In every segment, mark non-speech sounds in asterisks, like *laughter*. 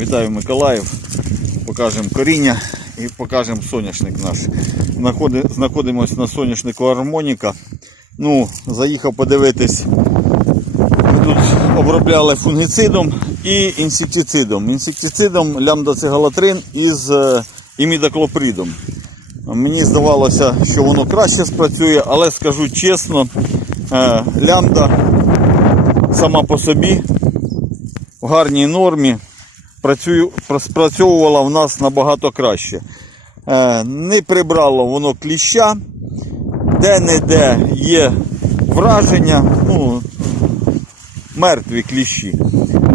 Вітаю Миколаїв. Покажемо коріння і покажемо соняшник наш. Знаходимося на соняшнику Армоніка. Ну, заїхав подивитись. Ми тут обробляли фунгіцидом і інсектицидом. Інсектицидом лямдоцигалатрин із е, імідаклопридом. Мені здавалося, що воно краще спрацює, але скажу чесно, е, лямда сама по собі в гарній нормі спрацьовувала в нас набагато краще. Е, Не прибрало воно кліща, де-не-де є враження, ну, мертві кліщі.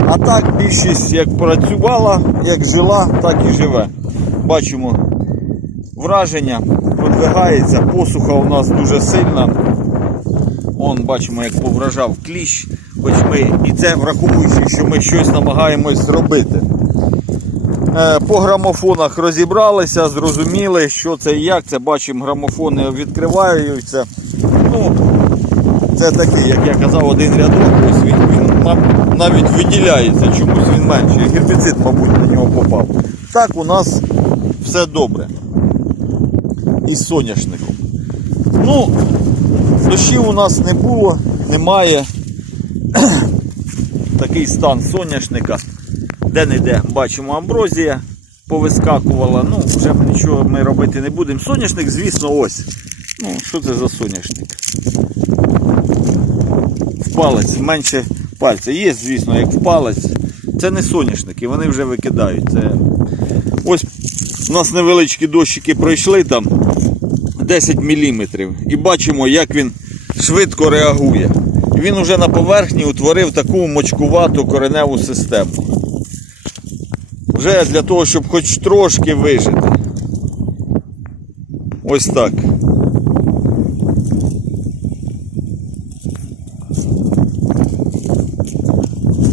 А так більшість як працювала, як жила, так і живе. Бачимо враження, продвигається, посуха у нас дуже сильна. Он бачимо, як повражав кліщ, хоч ми і це враховуючи, що ми щось намагаємось зробити. Е, По грамофонах розібралися, зрозуміли, що це і як. Це бачимо, грамофони відкриваються. Ну, це такий, як я казав, один рядок, ось він, він навіть виділяється, чомусь він менший. Гербіцид, мабуть, на нього попав. Так у нас все добре. Із соняшником. Ну, Дощів у нас не було, немає. *clears throat* Такий стан соняшника. Де-не-де бачимо амброзія повискакувала. Ну, вже нічого ми робити не будемо. Соняшник, звісно, ось. Ну, що це за соняшник? В палець, менше пальця. Є, звісно, як в палець. Це не соняшники, вони вже викидають. Це... Ось у нас невеличкі дощики пройшли там. 10 мм. І бачимо, як він швидко реагує. Він уже на поверхні утворив таку мочкувату кореневу систему. Вже для того, щоб хоч трошки вижити. Ось так.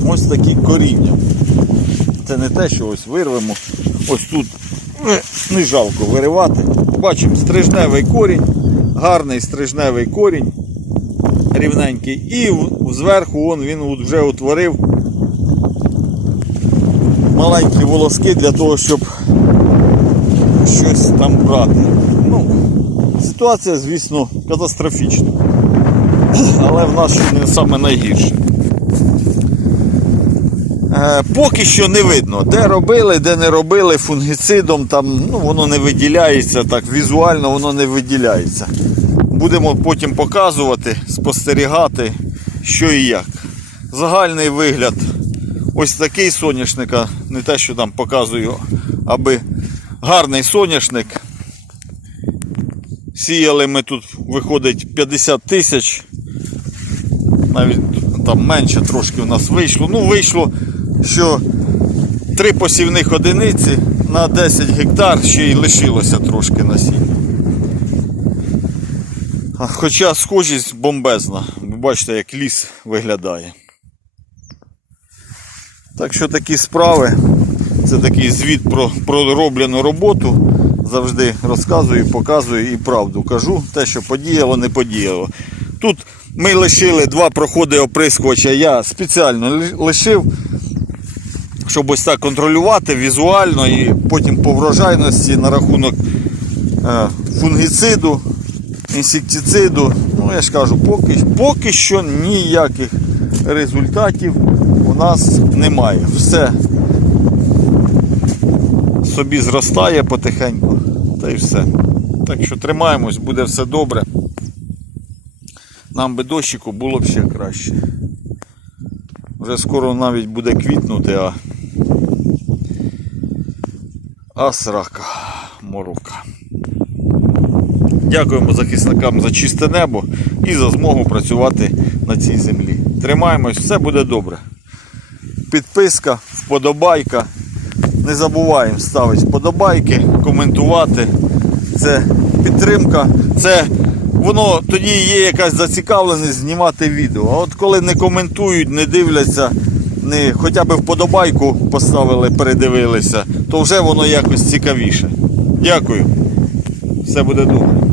Ось такі коріння. Це не те, що ось вирвемо. Ось тут не жалко виривати. Бачимо стрижневий корінь, гарний стрижневий корінь, рівненький. І зверху он, він вже утворив маленькі волоски для того, щоб щось там брати. Ну, ситуація, звісно, катастрофічна. Але в нас не саме найгірше. Е, Поки що не видно, де робили, де не робили фунгіцидом, там ну, воно не виділяється, так візуально воно не виділяється. Будемо потім показувати, спостерігати, що і як. Загальний вигляд ось такий соняшника, не те, що там показую, аби гарний соняшник. Сіяли ми тут, виходить, 50 тисяч. Навіть там менше трошки у нас вийшло. Ну, вийшло, що три посівних одиниці на 10 гектар ще й лишилося трошки насіння. Хоча схожість бомбезна. Ви бачите, як ліс виглядає. Так що такі справи. Це такий звіт про пророблену роботу. Завжди розказую, показую і правду кажу. Те, що подіяло, не подіяло. Тут ми лишили два проходи оприскувача. Я спеціально лишив, щоб ось так контролювати візуально і потім по врожайності на рахунок е, фунгіциду, інсектициду. Ну, я ж кажу, поки, поки що ніяких результатів у нас немає. Все собі зростає потихеньку, та й все. Так що тримаємось, буде все добре. Нам би дощику було б ще краще. Вже скоро навіть буде квітнути, а, а срака морока. Дякуємо захисникам за чисте небо і за змогу працювати на цій землі. Тримаємось, все буде добре. Підписка, вподобайка. Не забуваємо ставити вподобайки, коментувати. Це підтримка. Це воно тоді є якась зацікавленість знімати відео. А от коли не коментують, не дивляться, не хоча б вподобайку поставили, передивилися, то вже воно якось цікавіше. Дякую. Все буде добре.